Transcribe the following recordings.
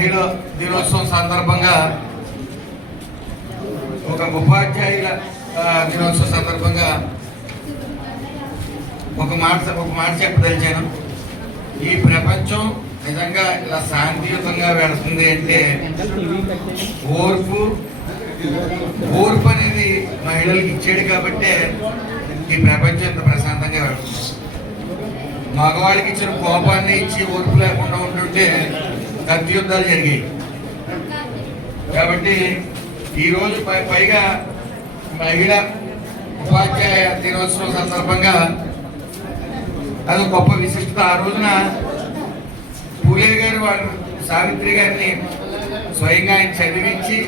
మహిళా దినోత్సవం సందర్భంగా ఒక ఉపాధ్యాయుల దినోత్సవం సందర్భంగా ఒక మాట ఒక మాట చెప్పదలిచాను. ఈ ప్రపంచం నిజంగా ఇలా శాంతియుతంగా వెళుతుంది అంటే ఓర్పు ఓర్పు అనేది మహిళలకు ఇచ్చాడు కాబట్టే ఈ ప్రపంచం ఇంత ప్రశాంతంగా వెళుతుంది. మగవాళ్ళకి ఇచ్చిన కోపాన్ని ఇచ్చి ఓర్పు లేకుండా ఉంటుంటే కత్తి యుద్ధాలు జరిగాయి. కాబట్టి ఈరోజు పై పైగా మహిళ ఉపాధ్యాయ దినోత్సవం సందర్భంగా అది గొప్ప విశిష్టత ఆ రోజున పూలే గారు వారు సావిత్రి గారిని స్వయంగా ఆయన చదివించి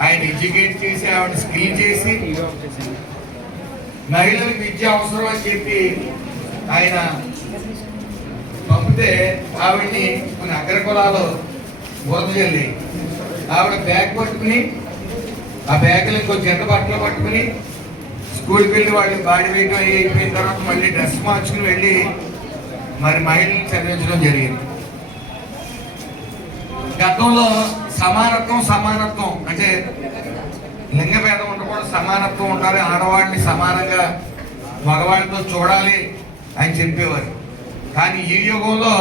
ఆయన ఎడ్యుకేట్ చేసి ఆవిడ స్కిల్ చేసి మహిళలకు విద్య అవసరం అని చెప్పి ఆయన పంపితే ఆవిడ్ని కొన్ని అగ్రకులాలు బురద చల్లి ఆవిడ బ్యాగ్ పట్టుకుని ఆ బ్యాగ్లో ఇంకో జంట బట్టలు పట్టుకుని స్కూల్కి వెళ్ళి వాళ్ళు బాడీ వేయడం అవి అయిపోయిన తర్వాత మళ్ళీ డ్రెస్ మార్చుకుని వెళ్ళి మరి మహిళల్ని చదివించడం జరిగింది. గతంలో సమానత్వం సమానత్వం అంటే లింగ భేదం ఉండకూడదు సమానత్వం ఉండాలి ఆడవాడిని సమానంగా మగవాడితో చూడాలి అని చెప్పేవారు. కానీ ఈ యుగంలో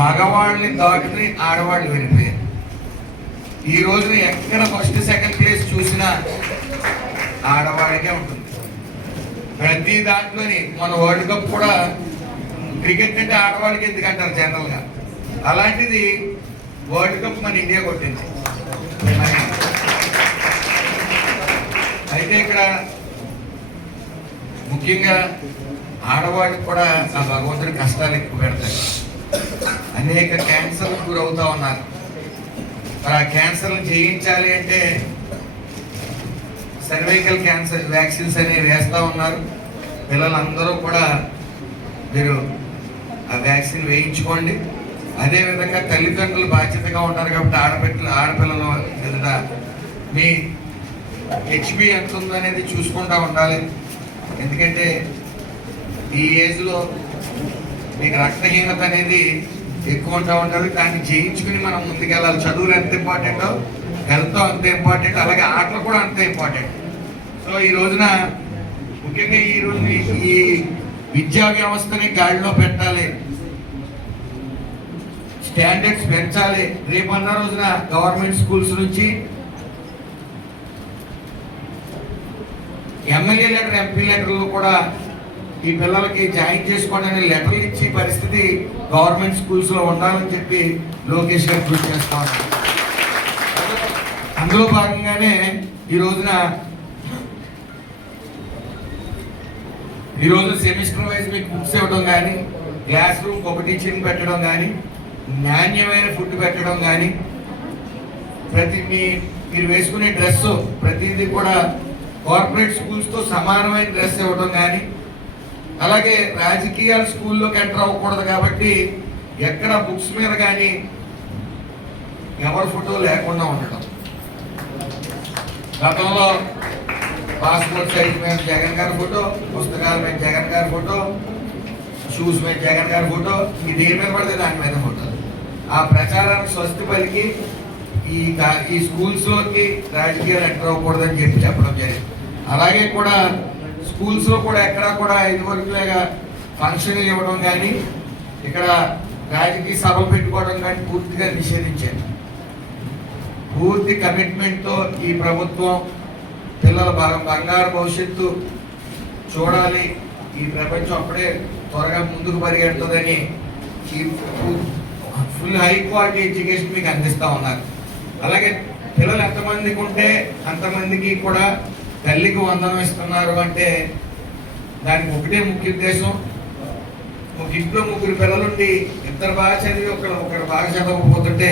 మగవాళ్ళని దాటుకుని ఆడవాళ్ళు వెళ్ళిపోయారు. ఈ రోజున ఎక్కడ ఫస్ట్ సెకండ్ ప్లేస్ చూసినా ఆడవాడికే ఉంటుంది. ప్రతి దాంట్లోని మన వరల్డ్ కప్ కూడా క్రికెట్ అంటే ఆడవాళ్ళకి ఎందుకు అంటారు జనరల్గా? అలాంటిది వరల్డ్ కప్ మన ఇండియా కొట్టింది. అయితే ఇక్కడ ముఖ్యంగా ఆడవాళ్ళకి కూడా ఆ భగవంతుడి కష్టాలు ఎక్కువ పెడతాయి అనేక క్యాన్సర్లకు గురవుతా ఉన్నారు. మరి ఆ క్యాన్సర్లు జయించాలి అంటే సర్వైకల్ క్యాన్సర్ వ్యాక్సిన్స్ అనేవి వేస్తూ ఉన్నారు. పిల్లలందరూ కూడా మీరు ఆ వ్యాక్సిన్ వేయించుకోండి. అదేవిధంగా తల్లిదండ్రులు బాధ్యతగా ఉంటారు కాబట్టి ఆడపిల్ల ఆడపిల్లలు ఎదుట మీ హెచ్బి ఎంత ఉందనేది చూసుకుంటూ ఉండాలి. ఎందుకంటే ఈ ఏజ్లో మీకు రక్తహీనత అనేది ఎక్కువ ఉంటా ఉంటుంది. దాన్ని జయించుకుని మనం ముందుకెళ్ళాలి. చదువులు ఎంత ఇంపార్టెంటో హెల్త్ అంత ఇంపార్టెంట్ అలాగే ఆటలు కూడా అంతే ఇంపార్టెంట్ సో ఈ రోజున ముఖ్యంగా ఈ రోజు ఈ- ఈ విద్యా వ్యవస్థని గాడిలో పెట్టాలి. స్టాండర్డ్స్ పెంచాలి. రేపు అన్న రోజున గవర్నమెంట్ స్కూల్స్ నుంచి ఎమ్మెల్యే లెటర్ ఎంపీ లెటర్లు కూడా ఈ పిల్లలకి జాయిన్ చేసుకోవడానికి లెటర్లు ఇచ్చి పరిస్థితి గవర్నమెంట్ స్కూల్స్లో ఉండాలని చెప్పి లోకేష్ గారు కృషి చేస్తా ఉన్నారు. అందులో భాగంగానే ఈ రోజున ఈ రోజు సెమిస్టర్ వైజ్ మీకు బుక్స్ ఇవ్వడం కానీ క్లాస్ రూమ్ ఒక టీచింగ్ పెట్టడం కానీ నాణ్యమైన ఫుడ్ పెట్టడం కానీ ప్రతి మీ మీరు వేసుకునే డ్రెస్ ప్రతిదీ కూడా కార్పొరేట్ స్కూల్స్తో సమానమైన డ్రెస్ ఇవ్వడం కానీ అలాగే రాజకీయాలు స్కూల్లోకి ఎంటర్ అవ్వకూడదు కాబట్టి ఎక్కడ బుక్స్ మీద కానీ ఎవరి ఫోటో లేకుండా ఉండటం. గతంలో పాస్పోర్ట్ సైజ్ మీద జగన్ గారి ఫోటో పుస్తకాల మీద జగన్ గారి ఫోటో షూస్ మీద జగన్ గారి ఫోటో ఈ దేని మీద పడితే దాని మీద ఫోటో. ఆ ప్రచారానికి స్వస్తి పలికి ఈ ఈ స్కూల్స్లోకి రాజకీయాలు ఎంటర్ అవ్వకూడదని చెప్పి చెప్పడం జరిగింది. అలాగే కూడా స్కూల్స్లో కూడా ఎక్కడా కూడా ఇదివరకులాగా ఫంక్షన్లు ఇవ్వడం కానీ ఇక్కడ రాజకీయ సభలు పెట్టుకోవడం కానీ పూర్తిగా నిషేధించారు. పూర్తి కమిట్మెంట్తో ఈ ప్రభుత్వం పిల్లల బ- బంగారు భవిష్యత్తు చూడాలి. ఈ ప్రపంచం అప్పుడే త్వరగా ముందుకు పరిగెడుతుందని ఈ ఫుల్ హై క్వాలిటీ ఎడ్యుకేషన్ మీకు అందిస్తూ ఉన్నారు. అలాగే పిల్లలు ఎంతమందికి ఉంటే అంతమందికి కూడా తల్లికి వందనం ఇస్తున్నారు అంటే దానికి ఒకటే ముఖ్య ఉద్దేశం. ఒక ఇంట్లో ముగ్గురు పిల్లలుండి ఇద్దరు బాగా చదివి ఒకరు ఒకరు బాగా చదవకపోతుంటే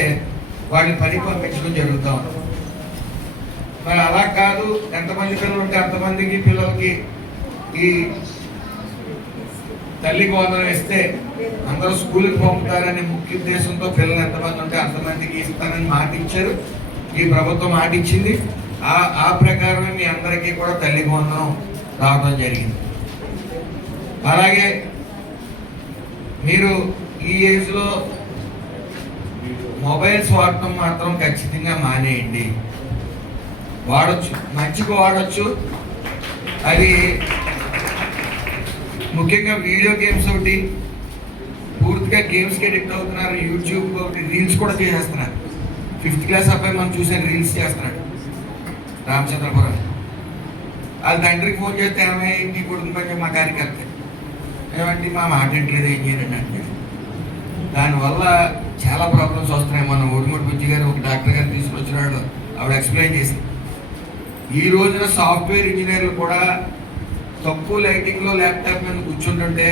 వాళ్ళని పని పంపించడం జరుగుతూ ఉంది. మరి అలా కాదు ఎంతమంది పిల్లలు ఉంటే అంతమందికి పిల్లలకి ఈ తల్లికి వందనం ఇస్తే అందరూ స్కూల్కి పంపుతారనే ముఖ్య ఉద్దేశంతో పిల్లలు ఎంతమంది ఉంటే అంతమందికి ఇస్తానని మాట ఇచ్చారు ఈ ప్రభుత్వం మాట ఇచ్చింది ఆ ఆ ప్రకారమే మీ అందరికీ కూడా తల్లికి వందనం రావడం జరిగింది. అలాగే మీరు ఈ ఏజ్లో మొబైల్స్ వాడటం మాత్రం ఖచ్చితంగా మానేయండి. వాడచ్చు మంచిగా వాడచ్చు. అది ముఖ్యంగా వీడియో గేమ్స్ ఒకటి పూర్తిగా గేమ్స్కి అడిక్ట్ అవుతున్నారు. యూట్యూబ్ ఒకటి రీల్స్ కూడా చేసేస్తున్నారు. ఫిఫ్త్ క్లాస్ అబ్బాయి మనం చూసే రీల్స్ చేస్తున్నాడు. రామచంద్రపురం వాళ్ళ తండ్రికి ఫోన్ చేస్తే ఏమై నీ కొడుకు కొంచెం మా కార్యకర్త ఏమంటే మా మాట ఏం చేయండి అంటే దానివల్ల చాలా ప్రాబ్లమ్స్ వస్తున్నాయి. మన ఉడిముడి బుజ్జి గారు ఒక డాక్టర్ గారు తీసుకొచ్చినాడు. ఆవిడ ఎక్స్ప్లెయిన్ చేసి ఈ రోజున సాఫ్ట్వేర్ ఇంజనీర్లు కూడా తక్కువ లైటింగ్లో ల్యాప్టాప్ మీద కూర్చుంటుంటే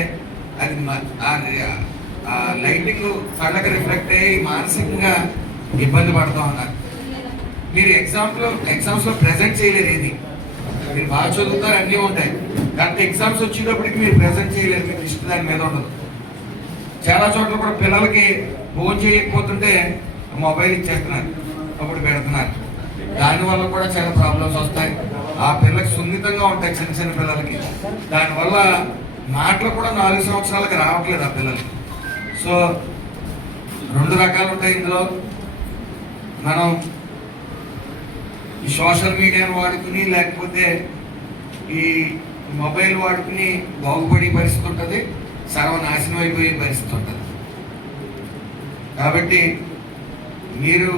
అది లైటింగ్ కళ్ళకి రిఫ్లెక్ట్ అయ్యి మానసికంగా ఇబ్బంది పడుతూ ఉన్నారు. మీరు ఎగ్జామ్లో ఎగ్జామ్స్లో ప్రజెంట్ చేయలేరు ఏది? మీరు బాగా చదువుతారు అన్నీ ఉంటాయి. కానీ ఎగ్జామ్స్ వచ్చేటప్పటికి మీరు ప్రజెంట్ చేయలేరు మీకు ఇష్టం దాని మీద ఉండదు. చాలా చోట్ల కూడా పిల్లలకి ఫోన్ చేయకపోతుంటే మొబైల్ ఇచ్చేస్తున్నారు అప్పుడు పెడుతున్నారు. దానివల్ల కూడా చాలా ప్రాబ్లమ్స్ వస్తాయి. ఆ పిల్లకి సున్నితంగా ఉంటాయి చిన్న చిన్న పిల్లలకి. దానివల్ల మాటలు కూడా నాలుగు సంవత్సరాలకి రావట్లేదు ఆ పిల్లలకి. సో రెండు రకాలు ఉంటాయి ఇందులో. మనం ఈ సోషల్ మీడియాను వాడుకుని లేకపోతే ఈ మొబైల్ వాడుకుని బాగుపడే పరిస్థితి ఉంటుంది సర్వనాశనం అయిపోయే పరిస్థితి ఉంటుంది. కాబట్టి మీరు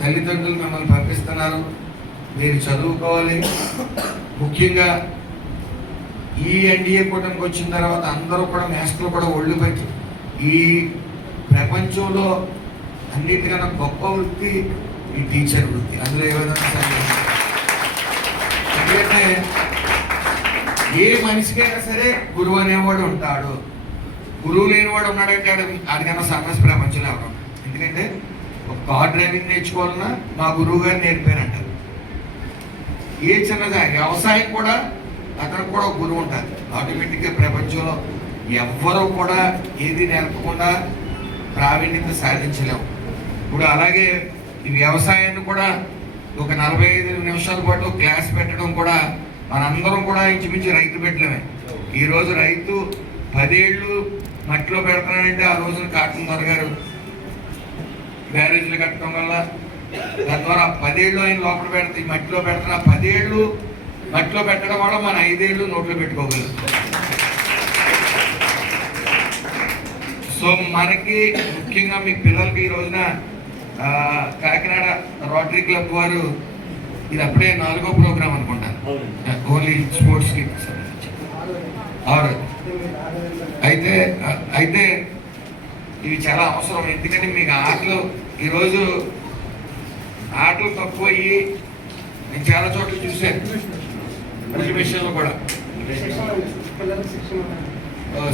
తల్లిదండ్రులు మిమ్మల్ని పంపిస్తున్నారు మీరు చదువుకోవాలి. ముఖ్యంగా ఈ ఎన్డీఏ కూటమికి వచ్చిన తర్వాత అందరూ కూడా మేస్టర్లు కూడా ఒళ్ళు పెట్టి ఈ ప్రపంచంలో అన్నిటికన్నా గొప్ప వృత్తి ఈ టీచర్ వృత్తి అందులో ఏ విధంగా ఎందుకంటే ఏ మనిషికైనా సరే గురువు అనేవాడు ఉంటాడు. గురువు లేనివాడు ఉన్నాడంటే ఆడు ఆడికన్నా సమస్య ప్రపంచంలో ఎవరు ఎందుకంటే ఒక కార్ డ్రైవింగ్ నేర్చుకోవాలన్నా మా గురువు గారు నేర్పారంటారు ఏ చిన్నగా వ్యవసాయం కూడా అతనికి కూడా ఒక గురువు ఉంటారు ఆటోమేటిక్గా ప్రపంచంలో ఎవ్వరూ కూడా ఏది నేర్పకుండా ప్రావీణ్యత సాధించలేము. ఇప్పుడు అలాగే ఈ వ్యవసాయాన్ని కూడా ఒక నలభై ఐదు నిమిషాల పాటు క్లాస్ పెట్టడం కూడా మనందరం కూడా ఇంచుమించు రైతు పెట్టలేమే ఈ రోజు రైతు పదేళ్ళు మట్టిలో పెడతానంటే ఆ రోజున కాటన్ దొర గారు బ్యారేజ్లు కట్టడం వల్ల తద్వారా పదేళ్ళు ఆయన లోపల పెడితే ఈ మట్టిలో పెడతారు ఆ పదేళ్ళు మట్టిలో పెట్టడం వల్ల మన ఐదేళ్ళు నోట్లో పెట్టుకోగలుగుతాం సో మనకి ముఖ్యంగా మీ పిల్లలకి ఈ రోజున కాకినాడ రోటరీ క్లబ్ వారు ఇది అప్పుడే నాలుగో ప్రోగ్రామ్ అనుకుంటాను ఓన్లీ స్పోర్ట్స్కి సంబంధించి. ఆరు అయితే అయితే ఇవి చాలా అవసరం. ఎందుకంటే మీకు ఆటలు ఈరోజు ఆటలు తక్కువ అయ్యి నేను చాలా చోట్ల చూశాను. కుట్టు మిషన్లు కూడా.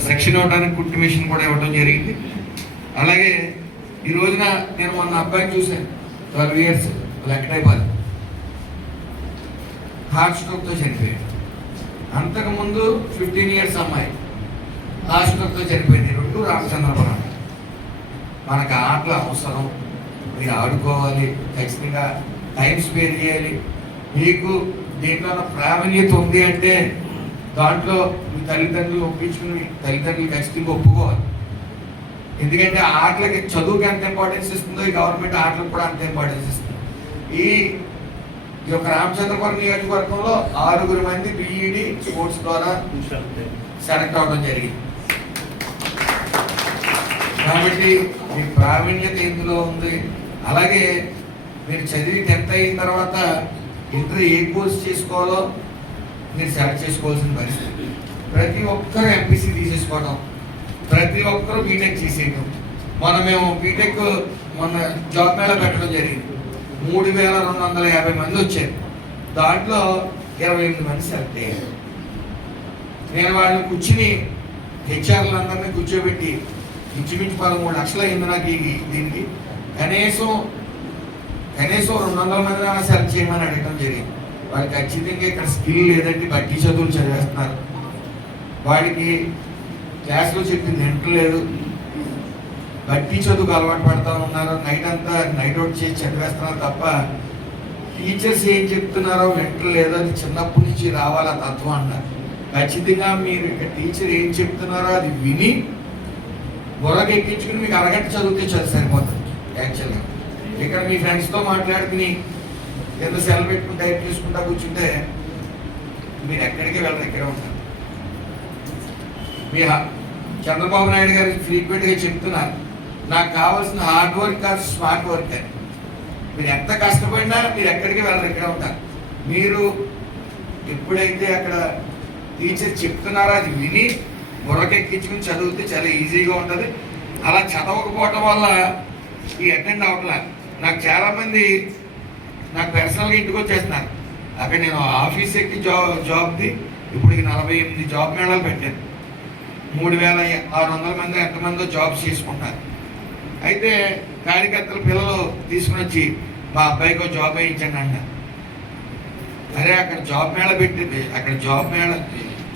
సెక్షన్ ఇవ్వడానికి కుట్టు మిషన్ కూడా ఇవ్వడం జరిగింది. అలాగే ఈ రోజున నేను మొన్న అబ్బాయిని చూశాను. Twelve years. వెంకటైపాల్ హార్ట్ స్ట్రోక్తో చనిపోయాడు. అంతకుముందు ఫిఫ్టీన్ ఇయర్స్ అమ్మాయి. హార్ట్ స్ట్రోక్తో చనిపోయింది. రెండు రామచంద్రపురం మనకు ఆటలు అవసరం. మీరు ఆడుకోవాలి. ఖచ్చితంగా టైం స్పేర్ చేయాలి. మీకు దీంట్లో ప్రావీణ్యత ఉంది అంటే దాంట్లో మీ తల్లిదండ్రులు ఒప్పించుకుని తల్లిదండ్రులు ఖచ్చితంగా ఒప్పుకోవాలి. ఎందుకంటే ఆటలకి చదువుకి ఎంత ఇంపార్టెన్స్ ఇస్తుందో ఈ గవర్నమెంట్ ఆటలకు కూడా అంత ఇంపార్టెన్స్ ఇస్తుంది. ఈ ఈ యొక్క రామచంద్రపురం నియోజకవర్గంలో ఆరుగురు మంది బీఈడి స్పోర్ట్స్ ద్వారా సెలెక్ట్ అవడం జరిగింది. కాబట్టి మీ ప్రావీణ్యత ఇందులో ఉంది. అలాగే మీరు చదివి టెన్త్ అయిన తర్వాత ఇంటర్ ఏ కోర్స్ చేసుకోవాలో మీరు సెలెక్ట్ చేసుకోవాల్సిన పరిస్థితి. ప్రతి ఒక్కరూ ఎంపీసీ తీసేసుకోవడం ప్రతి ఒక్కరూ బీటెక్ చేసేయడం మన మేము బీటెక్ మొన్న జాబ్ మేళ పెట్టడం జరిగింది. మూడు వేల రెండు వందల యాభై మంది వచ్చారు. దాంట్లో ఇరవై ఎనిమిది మంది సెలెక్ట్ అయ్యారు. నేను వాళ్ళని కూర్చుని హెచ్ఆర్లందరినీ కూర్చోబెట్టి ఇంచుమించు పదమూడు లక్షలు అయింది నాకు దీనికి. కనీసం కనీసం రెండు వందల మంది అయినా సెలెక్ట్ చేయమని అడగడం జరిగింది. వాడికి ఖచ్చితంగా ఇక్కడ స్కిల్ లేదంటే బట్టి చదువులు చదివేస్తున్నారు. వాడికి క్లాస్లో చెప్పింది వింటలేదు బట్టి చదువుకు అలవాటు పడతా ఉన్నారు. నైట్ అంతా నైట్ అవుట్ చేసి చదివేస్తున్నారు తప్ప టీచర్స్ ఏం చెప్తున్నారో వింటలేదు. అది చిన్నప్పటి నుంచి రావాలి ఆ తత్వం అన్నారు. ఖచ్చితంగా మీరు ఇక్కడ టీచర్ ఏం చెప్తున్నారో అది విని బుర్రకి ఎక్కించుకుని మీకు అరగంట చదివితే చదివి సరిపోతుంది యాక్చువల్గా. ఇక్కడ మీ ఫ్రెండ్స్తో మాట్లాడుకుని ఎంత సెల్ పెట్టుకుని టైప్ చేసుకుంటా కూర్చుంటే మీరు ఎక్కడికి వెళ్ళరు ఇక్కడే ఉంటారు. మీ చంద్రబాబు నాయుడు గారికి ఫ్రీక్వెంట్గా చెప్తున్నారు నాకు కావాల్సిన హార్డ్ వర్క్ కాదు స్మార్ట్ వర్క్ అని మీరు ఎంత కష్టపడినా మీరు ఎక్కడికి వెళ్ళరు ఇక్కడ ఉంటారు. మీరు ఎప్పుడైతే అక్కడ టీచర్ చెప్తున్నారో అది విని బుర్రకెక్కించుకుని చదివితే చాలా ఈజీగా ఉంటుంది. అలా చదవకపోవటం వల్ల ఈ అటెండ్ అవ్వట్లా నాకు చాలామంది నాకు పర్సనల్గా ఇంటికి వచ్చేస్తున్నారు. అక్కడ నేను ఆఫీస్ ఎక్కి జాబ్ జాబ్ది ఇప్పుడు నలభై ఎనిమిది జాబ్ మేళాలు పెట్టాను. మూడు వేల ఆరు వందల మంది ఎంతమందో జాబ్స్ చేసుకుంటారు అయితే కార్యకర్తల పిల్లలు తీసుకుని వచ్చి మా అబ్బాయికి ఒక జాబ్ వేయించండి అంట అరే అక్కడ జాబ్ మేళ పెట్టింది అక్కడ జాబ్ మేళ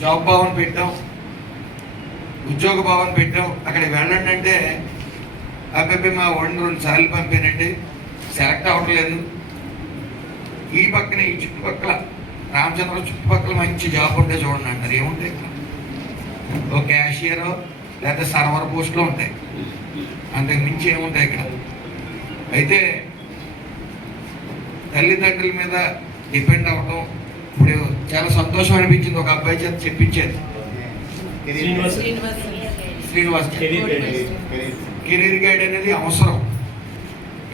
జాబ్ భవన్ పెట్టాం ఉద్యోగ భవన్ పెట్టాం అక్కడికి వెళ్ళండి అంటే అబ్బాయి మా వాడిని రెండు సార్లు పంపానండి సెలెక్ట్ అవ్వట్లేదు. ఈ పక్కన ఈ చుట్టుపక్కల రామచంద్ర చుట్టుపక్కల మంచి జాబ్ ఉంటే చూడండి అంటారు. ఏముంటాయి ఇక్కడ? ఓ క్యాషియర్ లేకపోతే సర్వర్ పోస్టులు ఉంటాయి. అంతకు మించి ఏముంటాయి ఇక్కడ? అయితే తల్లిదండ్రుల మీద డిపెండ్ అవ్వటం ఇప్పుడు చాలా సంతోషం అనిపించింది. ఒక అబ్బాయి చేత చెప్పించేది. శ్రీనివాస్. Career guide. అనేది అవసరం.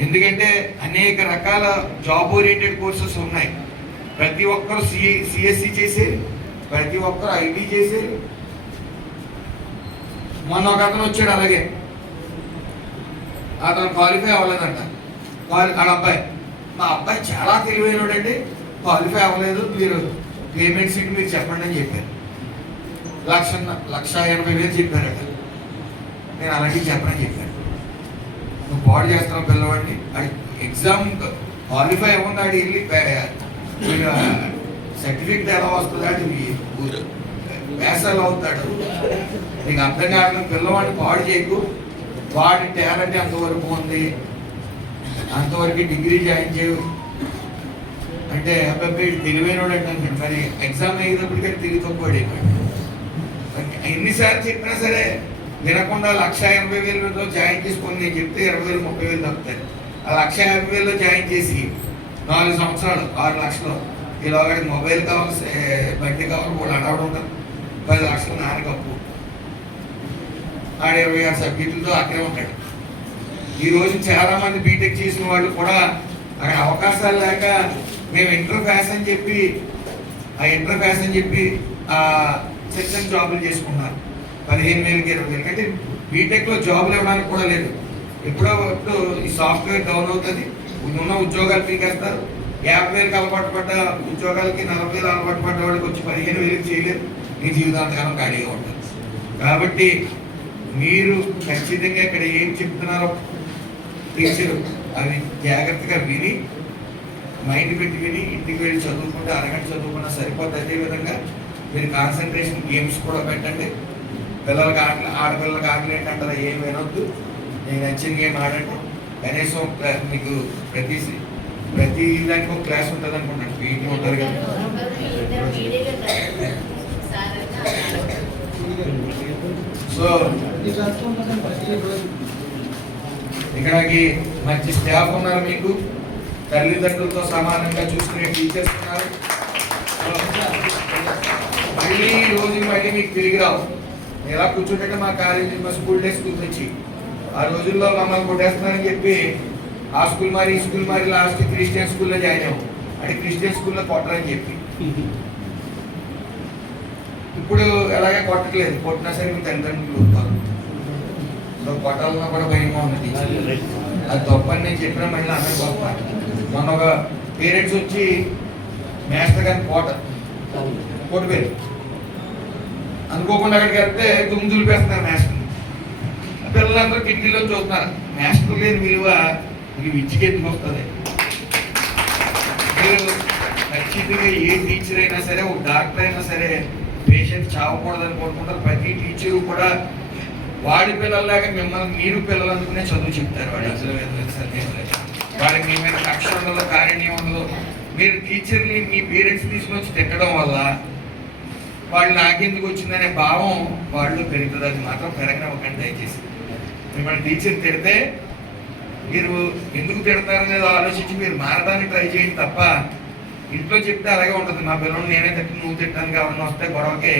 ఎందుకంటే అనేక రకాల జాబ్ ఓరియంటెడ్ కోర్సెస్ ఉన్నాయి. ప్రతి ఒక్కరు సిఎస్సి చేసి ప్రతి ఒక్కరు ఐటీ చేసి మొన్న ఒక అతను వచ్చాడు అలాగే. అతను క్వాలిఫై అవ్వలేదంట. క్వాలి ఆడ అబ్బాయి. మా అబ్బాయి చాలా తెలివైనడండి. క్వాలిఫై అవ్వలేదు మీరు పేమెంట్ సీట్ మీరు చెప్పండి అని చెప్పారు. లక్ష లక్ష ఎనభై వేలు చెప్పారట. నేను అలాగే చెప్పనని చెప్పాను. నువ్వు పాడు చేస్తున్నావు పిల్లవాడిని. అది ఎగ్జామ్ క్వాలిఫై అవ్వకుండా ఆడి వెళ్ళి సర్టిఫికెట్ ఎలా వస్తుంది అది వేసాలు అవుతాడు. నీకు అర్థం కాకుండా పిల్లవాడిని పాడు చేయకు. వాడి టాలెంట్ ఎంతవరకు ఉంది? అంతవరకు డిగ్రీ జాయిన్ చేయు. అంటే అబ్బాయి తెలివైనడు అంటే మరి ఎగ్జామ్ అయ్యేటప్పటికే తిరిగి తక్కువ ఎన్నిసార్లు చెప్పినా సరే వినకుండా లక్ష ఎనభై వేలతో జాయిన్ చేసుకొని నేను చెప్తే ఇరవై వేలు ముప్పై వేలు తప్పుతాయి. ఆ లక్ష యాభై వేలలో జాయిన్ చేసి నాలుగు సంవత్సరాలు ఆరు లక్షలు ఈలోగా మొబైల్ కావాలి సే- బండి కావాలి కూడా అడవడం పది లక్షలు నాన్నకప్పు ఆడ ఇరవై ఆరు సబ్జెక్టులతో అక్కడే ఉంటాడు. ఈరోజు చాలామంది చాలా మంది బీటెక్ చేసిన వాళ్ళు కూడా అక్కడ అవకాశాలు లేక మేము ఇంటర్ ఫ్యాస్ అని చెప్పి ఆ ఇంటర్ ఫ్యాస్ అని చెప్పి ఆ సెక్షన్ జాబులు చేసుకున్నారు. పదిహేను వేలకి ఇరవై వేలకి. అంటే బీటెక్లో జాబులు ఇవ్వడానికి కూడా లేదు. ఎప్పుడో అప్పుడు ఈ సాఫ్ట్వేర్ డౌన్ అవుతుంది. ఉన్న ఉద్యోగాలు పీకేస్తారు. యాభై వేలకు అలవాటు పడ్డ ఉద్యోగాలకి నలభై వేలు అలవాటు పడ్డ వాడికి వచ్చి పదిహేను వేలకు చేయలేదు. మీ జీవితాంతకాలం ఖాళీగా ఉంటుంది. కాబట్టి మీరు ఖచ్చితంగా ఇక్కడ ఏం చెప్తున్నారో టీచరు అవి జాగ్రత్తగా విని మైండ్ పెట్టి విని ఇంటికి వెళ్ళి చదువుకుంటే అరగంట చదువుకున్నా సరిపోతుంది అదేవిధంగా మీరు కాన్సన్ట్రేషన్ గేమ్స్ కూడా పెట్టండి. పిల్లలకి ఆటలు ఆడపిల్లలకి ఆటలు ఏంటంటారా ఏం వినొద్దు. నేను నచ్చిన గేమ్ ఆడండి కనీసం మీకు ప్రతి ప్రతి దానికి ఒక క్లాస్ ఉంటుంది అనుకుంటాను పీటీ ఉంటుంది కదా. సో ఇక్కడికి మంచి స్టాఫ్ ఉన్నారు మీకు. తల్లిదండ్రులతో సమానంగా చూసుకునే టీచర్స్ ఉన్నారు. మళ్ళీ రోజు మళ్ళీ మీకు తిరిగి రావు. ఎలా కూర్చుంటే మా కాలేజీ మా స్కూల్ డేస్ గుర్తొచ్చి ఆ రోజుల్లో మమ్మల్ని కొట్టేస్తున్నారని చెప్పి ఆ స్కూల్ మరి ఈ స్కూల్ మారి లాస్ట్ క్రిస్టియన్ స్కూల్లో జాయిన్ అవ్వం అంటే క్రిస్టియన్ స్కూల్లో కొట్టరని చెప్పి. ఇప్పుడు ఎలాగే కొట్టట్లేదు. కొట్టినా సరే మీ తల్లిదండ్రులు సో కొట్టాలన్నా కూడా భయంగా ఉంది అది తప్పని నేను చెప్పిన మళ్ళీ అందరూ గొప్ప మొన్న ఒక పేరెంట్స్ వచ్చి మేస్టర్ గారిని కోట కోట పేరు అనుకోకుండా అక్కడికి వెళ్తే దుమ్ము దులిపేస్తున్నారు మాస్టర్. పిల్లలందరూ కిటికీలో చూస్తున్నారు. మాస్టర్ లేని విలువ ఇది విచ్చికి ఎందుకు వస్తుంది? మీరు ఖచ్చితంగా ఏ టీచర్ అయినా సరే ఒక డాక్టర్ అయినా సరే పేషెంట్ చావకూడదని కోరుకుంటారు. ప్రతి టీచరు కూడా వాడి పిల్లల్లాగా మిమ్మల్ని మీరు పిల్లలు అనుకునే చదువు చెప్తారు వాడి అసలు వాడికి మీ మీద కక్ష ఉండదు కారణ్యం ఉండదు మీరు టీచర్ని మీ పేరెంట్స్ తీసుకొని వచ్చి తిట్టడం వల్ల వాళ్ళు నాకెందుకు వచ్చిందనే భావం వాళ్ళు పెరుగుతుంది. అది మాత్రం పెరగనివ్వకండి దయచేసి. మిమ్మల్ని టీచర్ తిడితే మీరు ఎందుకు తిడతారనేది ఆలోచించి మీరు మారడానికి ట్రై చేయండి తప్ప ఇంట్లో చెప్తే అలాగే ఉంటుంది. మా పిల్లలు నేనే తిట్టి నువ్వు తిట్టాను అవన్నీ వస్తే గొడవకి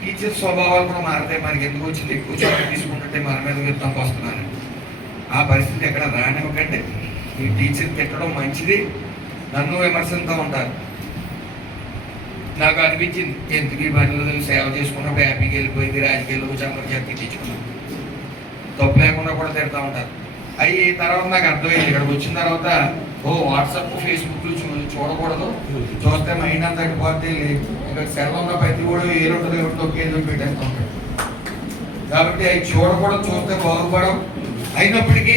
టీచర్ స్వభావాలు కూడా మారతాయి. మనకి ఎందుకు వచ్చింది? ఎక్కువ చోట్ల తీసుకుంటుంటే మన మీద యుద్ధంకి వస్తున్నాను. ఆ పరిస్థితి ఎక్కడ రానివ్వకండి. ఈ టీచర్ తిట్టడం మంచిది. నన్ను విమర్శంతో ఉంటారు. నాకు అనిపించింది ఎందుకు ఈ పనులు సేవ చేసుకున్నప్పుడు హ్యాపీకి వెళ్ళిపోయింది? రాజకీయాలు వచ్చి అందరి చేత తప్పు లేకుండా కూడా తిడతా ఉంటారు. అయ్యి తర్వాత నాకు అర్థమైంది. ఇక్కడికి వచ్చిన తర్వాత ఓ వాట్సాప్ ఫేస్బుక్ చూ చూడకూడదు. చూస్తే మైండ్ అంతా పోతే ఇక్కడ శరీరంలో ప్రతి కూడా ఏలు ఉంటుంది ఎవరితో తొక్కేది పెట్టేస్తూ ఉంటాడు. కాబట్టి అవి చూడకూడదు చూస్తే బాగుపడం అయినప్పటికీ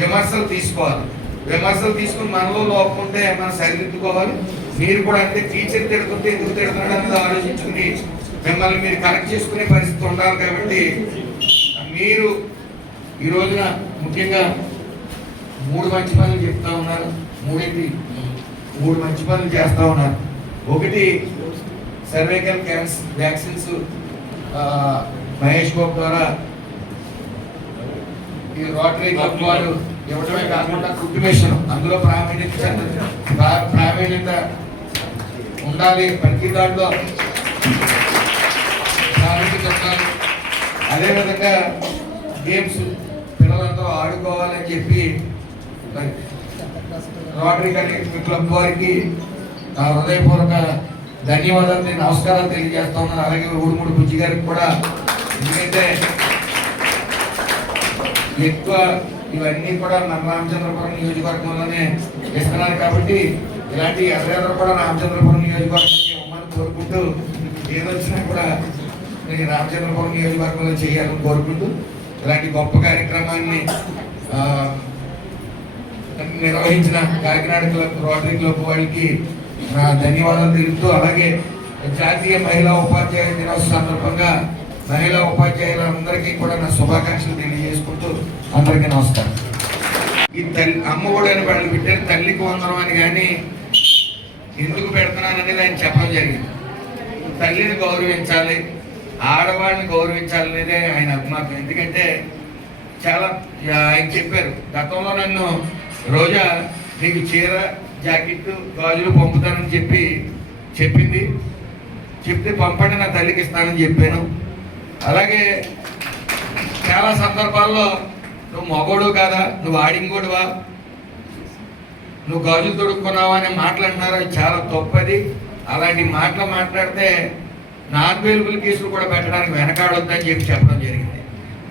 విమర్శలు తీసుకోవాలి. విమర్శలు తీసుకుని మనలో లోపం ఉంటే మనం సరిదిద్దుకోవాలి. మీరు కూడా అంటే టీచర్ తిడుతుంటే ఎందుకు తిడుతున్నాడు అనేది ఆలోచించుకుని మిమ్మల్ని మీరు కరెక్ట్ చేసుకునే పరిస్థితి ఉండాలి కాబట్టి మీరు ఈ రోజున ముఖ్యంగా మూడు మంచి పనులు చెప్తా ఉన్నారు. మూడేంటి? మూడు మంచి పనులు చేస్తూ ఉన్నారు. ఒకటి cervical cancer vaccines Mahesh Babu ద్వారా ఈ రోటరీ క్లబ్ వారు ఇవ్వడమే కాకుండా కుటుంబేషన్ అందులో ప్రావీణ్యత ప్రావీణ్యత ఉండాలి ప్రతి దాంట్లో. ప్రావీణ్యత ఉండాలి అదేవిధంగా గేమ్స్ పిల్లలందరూ ఆడుకోవాలని చెప్పి రోటరీ కనెక్ట్ క్లబ్ వారికి నా హృదయపూర్వక ధన్యవాదాలు నమస్కారాలు తెలియజేస్తా ఉన్నాను. అలాగే ఊడుమూడి బుజ్జి గారికి కూడా. ఎందుకంటే ఎక్కువ ఇవన్నీ కూడా మన రామచంద్రపురం నియోజకవర్గంలోనే ఇస్తున్నారు కాబట్టి ఇలాంటి ఎర్రెదరు కూడా రామచంద్రపురం నియోజకవర్గానికి ఇవ్వమని కోరుకుంటూ ఏదొచ్చినా కూడా నేను రామచంద్రపురం నియోజకవర్గంలో చేయాలని కోరుకుంటూ ఇలాంటి గొప్ప కార్యక్రమాన్ని నిర్వహించిన కాకినాడ క్లబ్ రోటరీ క్లబ్ వారికి నా ధన్యవాదాలు తెలుపుతూ అలాగే జాతీయ మహిళా ఉపాధ్యాయ దినోత్సవ సందర్భంగా మహిళా ఉపాధ్యాయులందరికీ కూడా నా శుభాకాంక్షలు తెలియజేసుకుంటూ అందరికీ నమస్కారం. ఈ తల్లి అమ్మ కూడా వాళ్ళు పెట్టారు తల్లికి వందనం అని కానీ ఎందుకు పెడుతున్నాను అనేది ఆయన చెప్పడం జరిగింది. తల్లిని గౌరవించాలి ఆడవాళ్ళని గౌరవించాలి అనేదే ఆయన అభిమానం. ఎందుకంటే చాలా ఆయన చెప్పారు గతంలో నన్ను రోజా నీకు చీర జాకెట్ గాజులు పంపుతానని చెప్పి చెప్పింది. చెప్తే పంపండి నా తల్లికి ఇస్తానని చెప్పాను. అలాగే చాలా సందర్భాల్లో నువ్వు మగోడు కాదా నువ్వు ఆడింగోడువా? నువ్వు గాజులు తొడుక్కున్నావా అనే మాటలు అంటున్నారు. అది చాలా తప్పది. అలాంటి మాటలు మాట్లాడితే నాన్ వేలుబుల్ కేసులు కూడా పెట్టడానికి వెనకాడొద్దని చెప్పి చెప్పడం జరిగింది.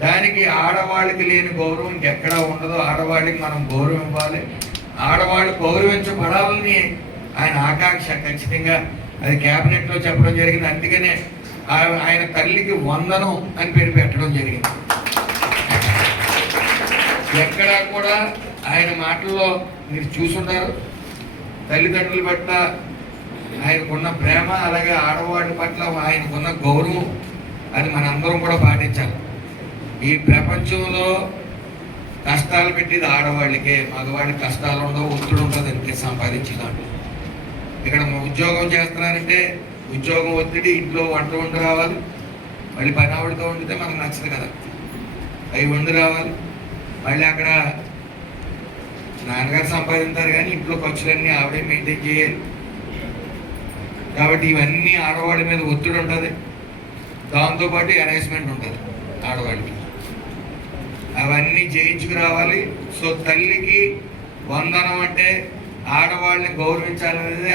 దానికి ఆడవాళ్ళకి లేని గౌరవం ఎక్కడా ఉండదు. ఆడవాళ్ళకి మనం గౌరవం ఇవ్వాలి. ఆడవాళ్ళు గౌరవించబడాలని ఆయన ఆకాంక్ష ఖచ్చితంగా అది క్యాబినెట్లో చెప్పడం జరిగింది. అందుకనే ఆయన తల్లికి వందనం అని పేరు పెట్టడం జరిగింది. ఎక్కడా కూడా ఆయన మాటల్లో మీరు చూసుంటారు. తల్లిదండ్రుల పట్ల ఆయనకున్న ప్రేమ అలాగే ఆడవాళ్ళ పట్ల ఆయనకున్న గౌరవం అది మనందరం కూడా పాటించాలి. ఈ ప్రపంచంలో కష్టాలు పెట్టేది ఆడవాళ్ళకే మగవాళ్ళకి కష్టాలు ఉండవు ఒత్తిడి ఉంటుంది అంటే సంపాదించే ఇక్కడ ఉద్యోగం చేస్తున్నారంటే ఉద్యోగం ఒత్తిడి ఇంట్లో వంట వండి రావాలి. మళ్ళీ పని ఆవిడతో వండితే మనకు నచ్చదు కదా. అవి వండి రావాలి. మళ్ళీ అక్కడ నాన్నగారు సంపాదించారు కానీ ఇంట్లో ఖర్చులన్నీ ఆవిడే మెయింటైన్ చేయాలి. కాబట్టి ఇవన్నీ ఆడవాళ్ళ మీద ఒత్తిడి ఉంటుంది. దాంతోపాటు అరేంజ్మెంట్ ఉంటుంది ఆడవాళ్ళకి. అవన్నీ జయించుకురావాలి. సో తల్లికి వందనం అంటే ఆడవాళ్ళని గౌరవించాలనేది